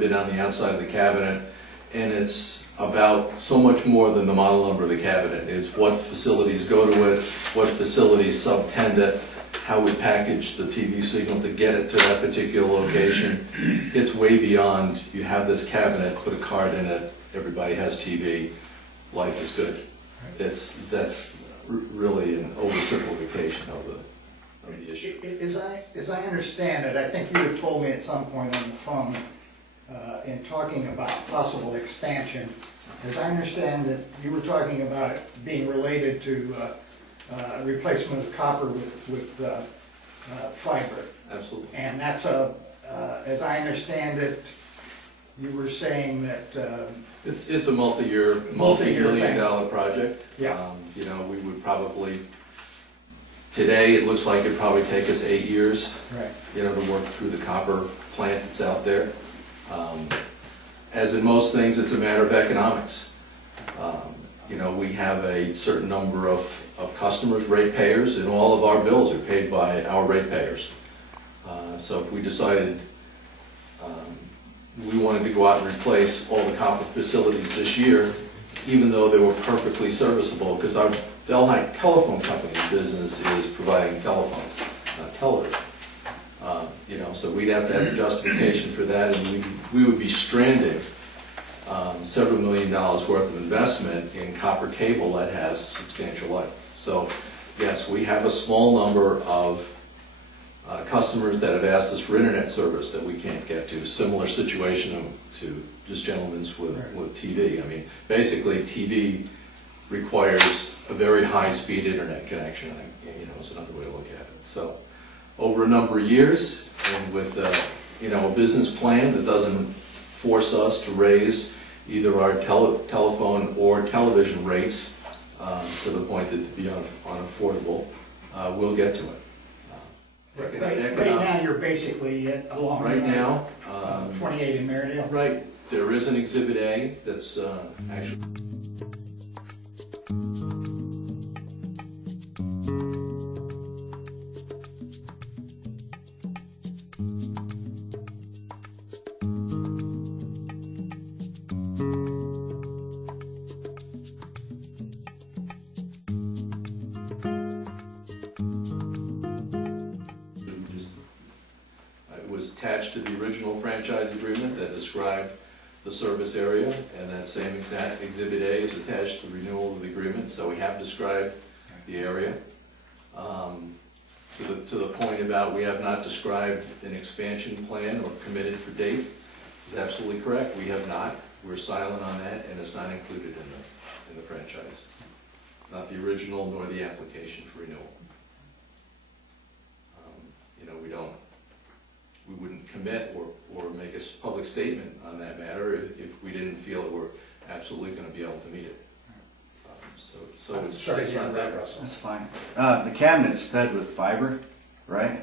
been on the outside of the cabinet, and it's about so much more than the model number of the cabinet. It's what facilities go to it, what facilities subtend it, how we package the TV signal to get it to that particular location. It's way beyond, you have this cabinet, put a card in it, everybody has TV, life is good. That's really an oversimplification of the issue. As I understand it, I think you had told me at some point on the phone, in talking about possible expansion, as I understand it, you were talking about it being related to replacement of copper with fiber. Absolutely. And that's as I understand it, you were saying that it's a multi-million-dollar project. Yeah. You know, we would probably, today it looks like it'd probably take us 8 years. Right. You know, to work through the copper plant that's out there. As in most things, it's a matter of economics. You know, we have a certain number of customers, ratepayers, and all of our bills are paid by our ratepayers. So if we decided we wanted to go out and replace all the copper facilities this year, even though they were perfectly serviceable, because our Delhi Telephone Company's business is providing telephones, not television. You know, so we'd have to have a justification for that, and we would be stranding several $1 million worth of investment in copper cable that has substantial life. So yes, we have a small number of customers that have asked us for internet service that we can't get to. Similar situation to this gentleman's with TV. I mean, basically TV requires a very high-speed internet connection, you know, is another way to look at it. So over a number of years, and with you know, a business plan that doesn't force us to raise either our telephone or television rates to the point that to be unaffordable, we'll get to it. Right now, you're basically along right now 28 in Meredith. Right. There is an Exhibit A that's actually. Attached to the original franchise agreement that described the service area, and that same exact Exhibit A is attached to the renewal of the agreement, so we have described the area. To the point about we have not described an expansion plan or committed for dates is absolutely correct. We have not. We're silent on that, and it's not included in the franchise. Not the original nor the application for renewal. You know, we wouldn't commit or make a public statement on that matter if we didn't feel that we're absolutely going to be able to meet it. So it's not that. That's fine. The cabinet's fed with fiber, right?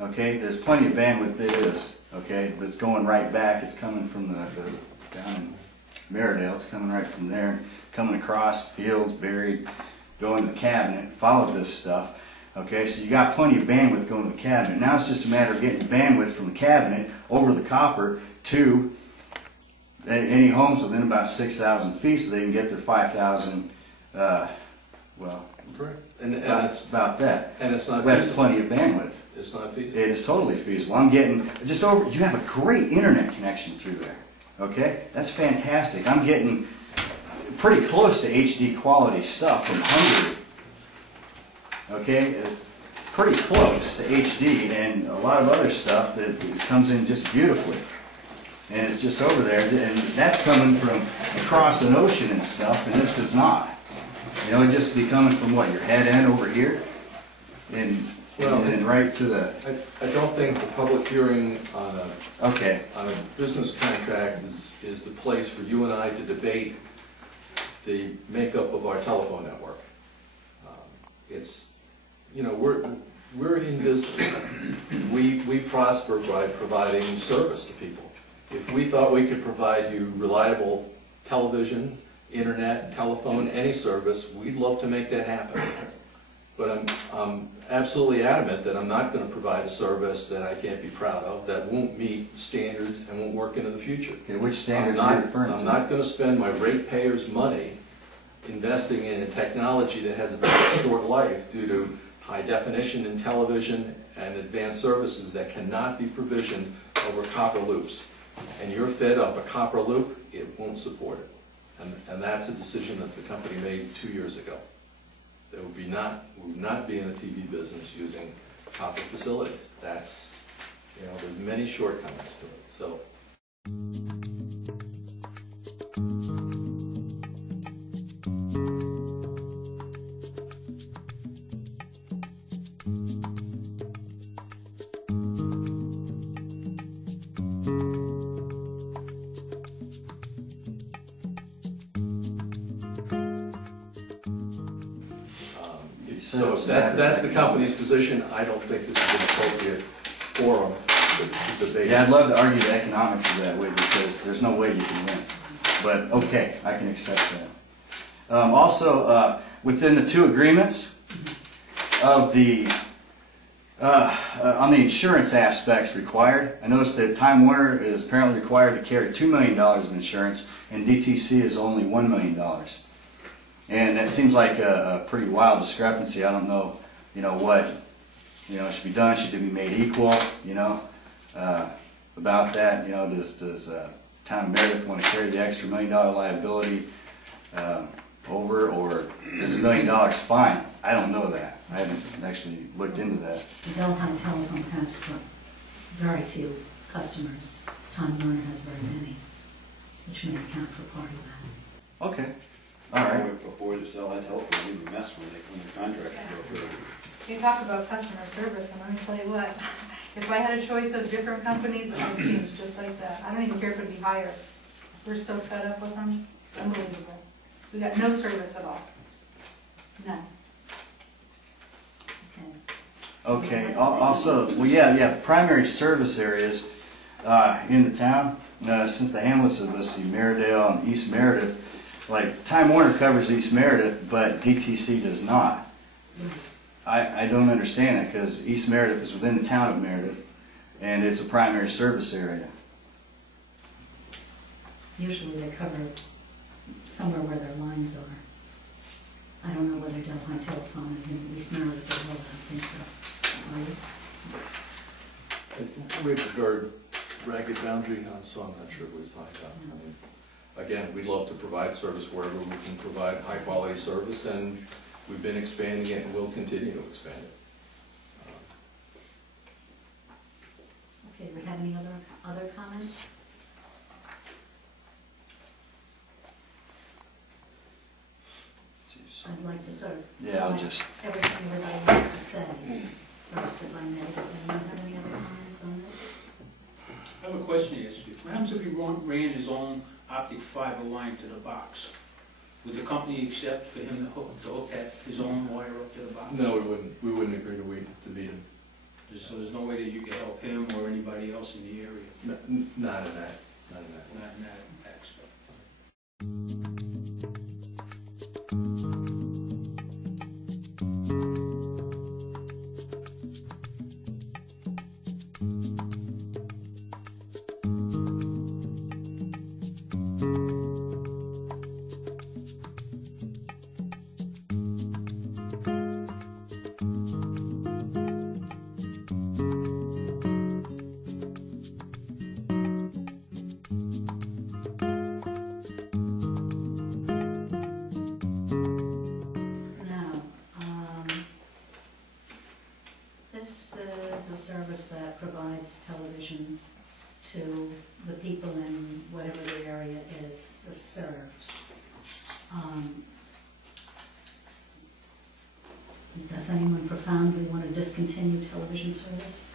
Okay, there's plenty of bandwidth it is, okay, but it's going right back. It's coming from the down in Meredith, it's coming right from there, coming across fields, buried, going to the cabinet, followed this stuff. Okay, so you got plenty of bandwidth going to the cabinet. Now it's just a matter of getting bandwidth from the cabinet over the copper to any homes within about 6,000 feet, so they can get their 5,000. Well, correct. And it's about that. And it's not. That's plenty of bandwidth. It's not feasible. It is totally feasible. I'm getting just over. You have a great internet connection through there. Okay, that's fantastic. I'm getting pretty close to HD quality stuff from Hungary. Okay, it's pretty close to HD, and a lot of other stuff that comes in just beautifully. And it's just over there, and that's coming from across an ocean and stuff, and this is not. You know, it'd just be coming from what, your head end over here? And right to the... I don't think the public hearing on a business contract is the place for you and I to debate the makeup of our telephone network. It's, you know, we're in business. We prosper by providing service to people. If we thought we could provide you reliable television, internet, telephone, any service, we'd love to make that happen. But I'm absolutely adamant that I'm not gonna provide a service that I can't be proud of, that won't meet standards and won't work into the future. Okay, which standards are you referring to? I'm not gonna spend my ratepayers' money investing in a technology that has a very short life due to high definition in television and advanced services that cannot be provisioned over copper loops. And you're fed up a copper loop, it won't support it. And that's a decision that the company made 2 years ago. There would not be in the TV business using copper facilities. That's, there's many shortcomings to it, so. So if that's the company's position, I don't think this is an appropriate forum to debate. Yeah, I'd love to argue the economics of that way because there's no way you can win. But okay, I can accept that. Also, within the two agreements of the on the insurance aspects required, I noticed that Time Warner is apparently required to carry $2 million of insurance, and DTC is only $1 million. And that seems like a pretty wild discrepancy. I don't know, what, should be done. Should it be made equal, about that? Does Town of Meredith want to carry the extra $1 million liability over, or is $1 million fine? I don't know that. I haven't actually looked into that. Delhi Telephone has very few customers. Time Warner has very many, which may account for part of that. Okay. All right. Before just Delhi Telephone, even mess when the contractors go through. You talk about customer service, and let me tell you what, if I had a choice of different companies, it would change just like that. I don't even care if it'd be higher. We're so fed up with them, it's unbelievable. We got no service at all. None. Okay. Also, well, yeah, primary service areas in the town, since the hamlets of Meredale and East Meredith, like Time Warner covers East Meredith, but DTC does not. I don't understand that because East Meredith is within the Town of Meredith, and it's a primary service area. Usually they cover somewhere where their lines are. I don't know whether Delhi Telephone is in East Meredith or not. I think so. With regard ragged boundary, so I'm not sure what he's talking about. I mean, again, we'd love to provide service wherever we can provide high quality service, and we've been expanding it and will continue to expand it. Okay, do we have any other comments? I'd like to sort of everything everybody wants to say. First, if I may, does anyone have any other comments on this? I have a question to ask you. What happens if he ran his own optic fiber line to the box? Would the company accept for him to hook that his own wire up to the box? No, we wouldn't. We wouldn't agree to beat him. So there's no way that you could help him or anybody else in the area? Not in that. Not in that aspect. That provides television to the people in whatever the area is that's served. Does anyone profoundly want to discontinue television service?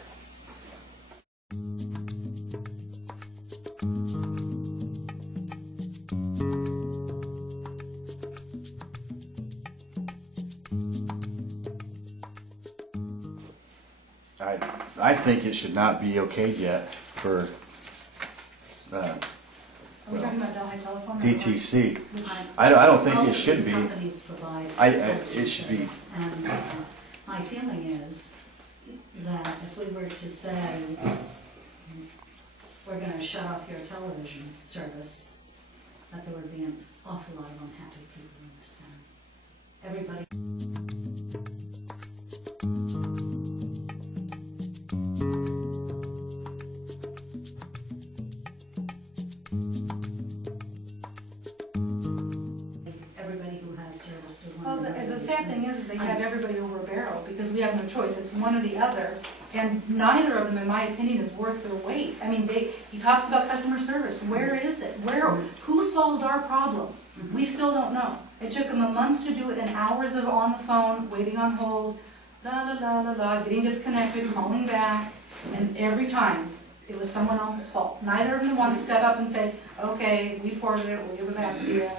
I think it should not be okayed yet for Are we talking about Delhi Telephone? DTC. I don't think it should These be. companies provide It should be. and My feeling is that if we were to say, we're gonna shut off your television service, that there would be an awful lot of unhappy people in this town. Everybody. Everybody who has service through one. Well, of the the sad thing is they have everybody over a barrel, because we have no choice, it's one or the other, and neither of them, in my opinion, is worth their weight. I mean, he talks about customer service, where is it? Who solved our problem? We still don't know. It took them a month to do it, and hours of on the phone, waiting on hold, la la la la la, getting disconnected, calling back, and every time, it was someone else's fault. Neither of them wanted to step up and say, okay, we ported it, we'll give it back to you.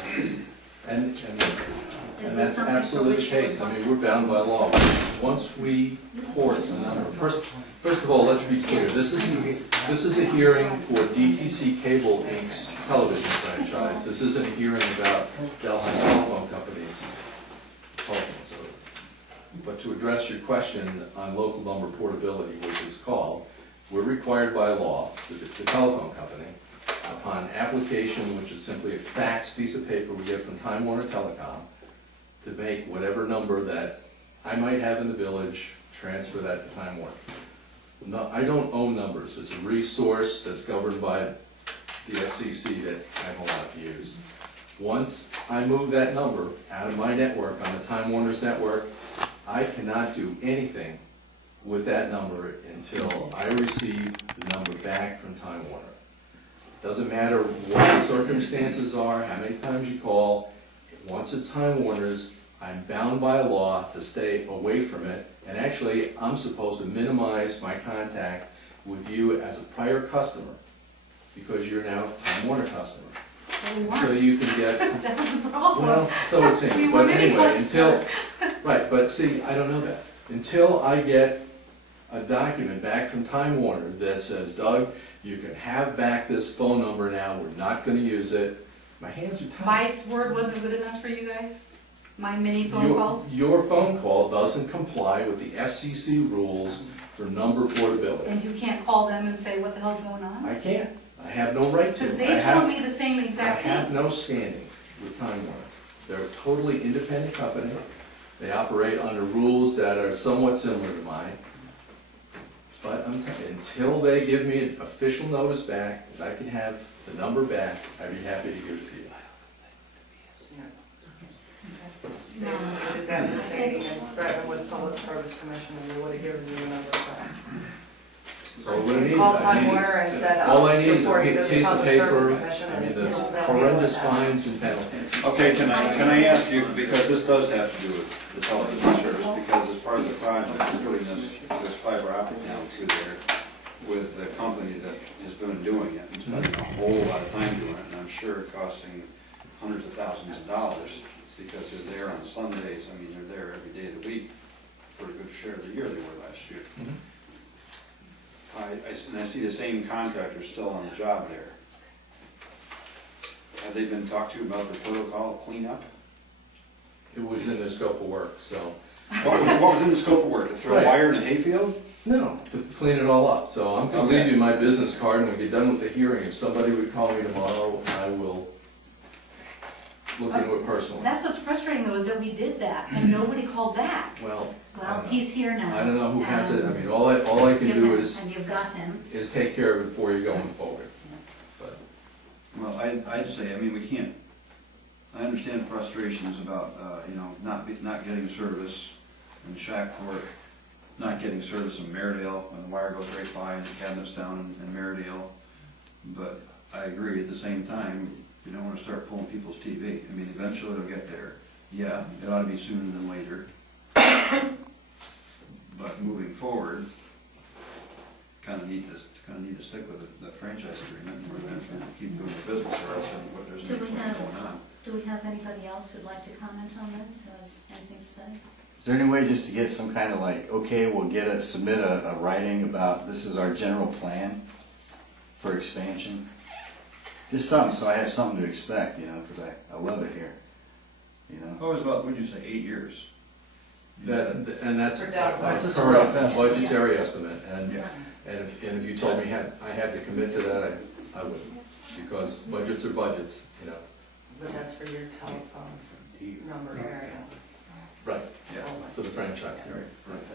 And Is that's this something for absolutely the which you case. would I mean, we're bound by law. Once we port the number, first of all, let's be clear, this is a hearing for DTC Cable Inc.'s television franchise. This isn't a hearing about Delhi Telephone Company's telephone service. But to address your question on local number portability, which is called, we're required by law, the telephone company, upon application, which is simply a fax piece of paper we get from Time Warner Telecom, to make whatever number that I might have in the village, transfer that to Time Warner. No, I don't own numbers. It's a resource that's governed by the FCC that I'm allowed to use. Once I move that number out of my network, on the Time Warner's network, I cannot do anything with that number until I receive the number back from Time Warner. Doesn't matter what the circumstances are, how many times you call, once it's Time Warner's, I'm bound by law to stay away from it, and actually, I'm supposed to minimize my contact with you as a prior customer, because you're now a Time Warner customer. But we So weren't. you can get, That was the problem. well, so it seems, We but were many anyway, until, customers. right, but see, I don't know that. Until I get a document back from Time Warner that says, Doug, you can have back this phone number now, we're not gonna use it, my hands are tied. My word wasn't good enough for you guys? My mini phone calls? Your phone call doesn't comply with the FCC rules for number portability. And you can't call them and say, what the hell's going on? I can't, I have no right to. Because I they have- told me the same exact I have thing. no standing with Time Warner. They're a totally independent company. They operate under rules that are somewhat similar to mine. But I'm telling you, until they give me an official notice back, that I can have the number back, I'd be happy to give it to you. No. They did that mistake and threatened with Public Service Commission, and they would have given you a number back. So what I need, Called Time Warner and said, all I'll I need is report you to a the piece of Public Service paper, Commission. I mean, and there's they'll deal with horrendous that. fines and penalties. Okay, can I ask you, because this does have to do with the television service, because as part of the project, we're putting this fiber optic line through there with the company that has been doing it, and spending a whole lot of time doing it, and I'm sure costing hundreds of thousands of dollars, because they're there on Sundays, I mean, they're there every day of the week for a good share of the year they were last year. Mhm. And I see the same contractors still on the job there. Have they been talked to about the protocol of cleanup? It was in the scope of work, so. What was in the scope of work? To throw Right. wire in a hayfield? No, to clean it all up. So I'm gonna Okay. leave you my business card, and when we get done with the hearing, if somebody would call me tomorrow, I will look into it personally. That's what's frustrating though, is that we did that and nobody called back. Well, I Well, don't know. he's here now. I don't know who has it. I and mean, all I can you do have- is And you've got him. take care of it for you going forward. But Well, I'd say, I mean, we can't, I understand frustrations about, not getting service in Shackport, not getting service in Maredale, when the wire goes right by and the cabinet's down in Maredale. But I agree, at the same time, you don't wanna start pulling people's TV. I mean, eventually it'll get there. Yeah, it ought to be sooner than later. But moving forward, kinda need to stick with the franchise agreement, and we're gonna keep doing the business, or else there's Do we nothing have- going on. Do we have anybody else who'd like to comment on this? Has anything to say? Is there any way just to get some kind of like, okay, we'll submit a writing about this is our general plan for expansion? Just something, so I have something to expect, because I love it here, Oh, it was about, what'd you say, 8 years? And that's For down. our That's just a rough current estimate. budgetary estimate, and, Yeah. and if you told me I had to commit to that, I wouldn't, because budgets are budgets, you know. But that's for your telephone number area. Right, Yeah. for the franchise.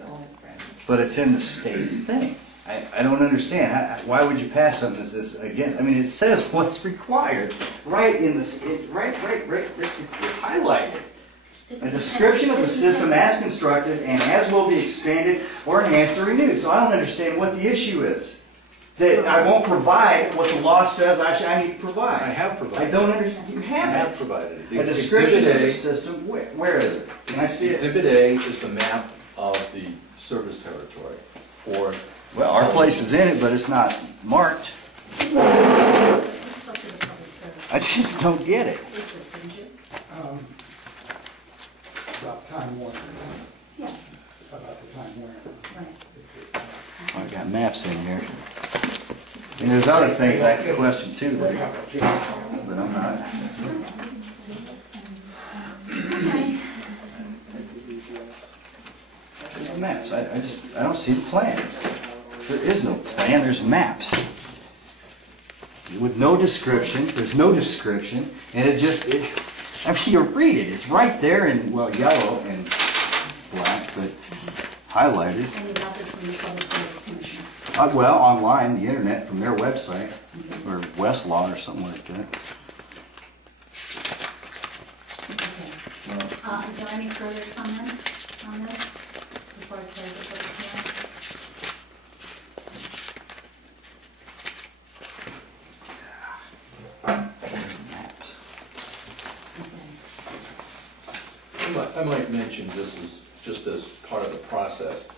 Only friend. But it's in the state thing. I don't understand. Why would you pass something that's this against? I mean, it says what's required right in this. Right. It's highlighted. A description of the system as constructed and as will be expanded or enhanced or renewed. So I don't understand what the issue is. That I won't provide what the law says I need to provide. I have I provided. don't understand. You I have haven't. provided it. A description of Exhibit the A- system. Where is it? Can I see it? Exhibit A is the map of the service territory for. Well, our place is in it, but it's not marked. Let's talk to the public service. I just don't get it. It's a danger. About Time Warner, Yeah, about the Time Warner. right. Oh, I got maps in here. And there's other things I could question too, but I'm not. There's the maps. I don't see the plan. There is no plan, there's maps. With no description, there's no description, and I mean, you read it, it's right there in, well, yellow and black, but highlighted. And you got this from the Public Service Commission. Well, online, the internet, from their website, or Westlaw or something like that. Okay. Is there any further comment on this before I close the public hearing? Maps. Okay. I might mention just as part of the process.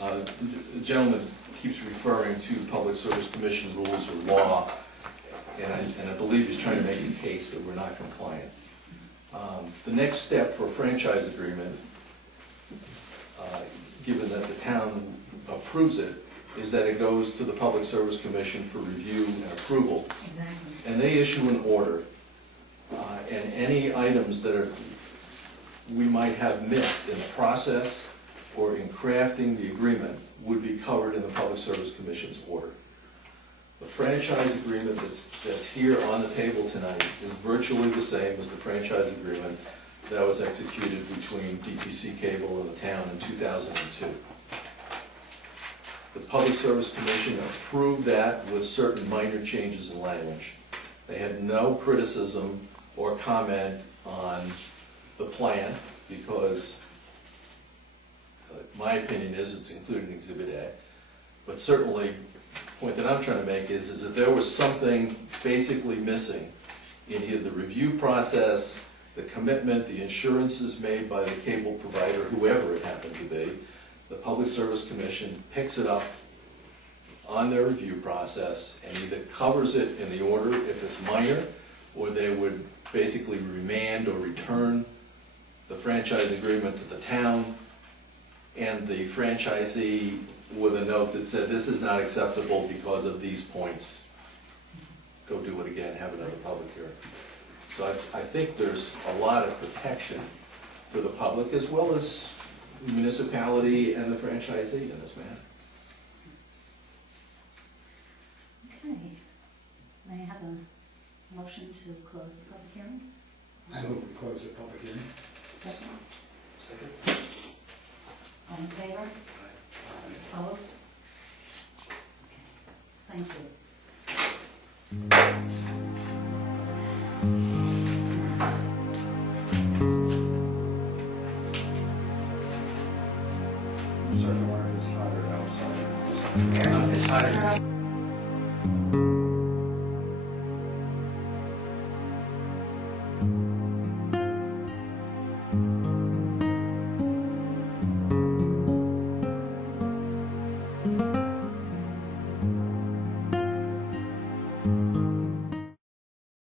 The gentleman keeps referring to Public Service Commission rules or law, and I believe he's trying to make a case that we're not compliant. The next step for a franchise agreement, given that the town approves it, is that it goes to the Public Service Commission for review and approval. Exactly. And they issue an order, and any items that we might have missed in the process or in crafting the agreement would be covered in the Public Service Commission's order. The franchise agreement that's here on the table tonight is virtually the same as the franchise agreement that was executed between DTC Cable and the town in 2002. The Public Service Commission approved that with certain minor changes in language. They had no criticism or comment on the plan because my opinion is it's included in Exhibit A. But certainly, the point that I'm trying to make is that there was something basically missing in either the review process, the commitment, the insurances made by the cable provider, whoever it happened to be. The Public Service Commission picks it up on their review process and either covers it in the order if it's minor, or they would basically remand or return the franchise agreement to the town and the franchisee with a note that said, this is not acceptable because of these points. Go do it again, have another public hearing. So I think there's a lot of protection for the public as well as the municipality and the franchisee in this matter. Okay. May I have a motion to close the public hearing? I move we close the public hearing. Second? Second. All in favor? Opposed? Okay. Thank you. I'm starting to wonder if it's hot or outside. It's hot.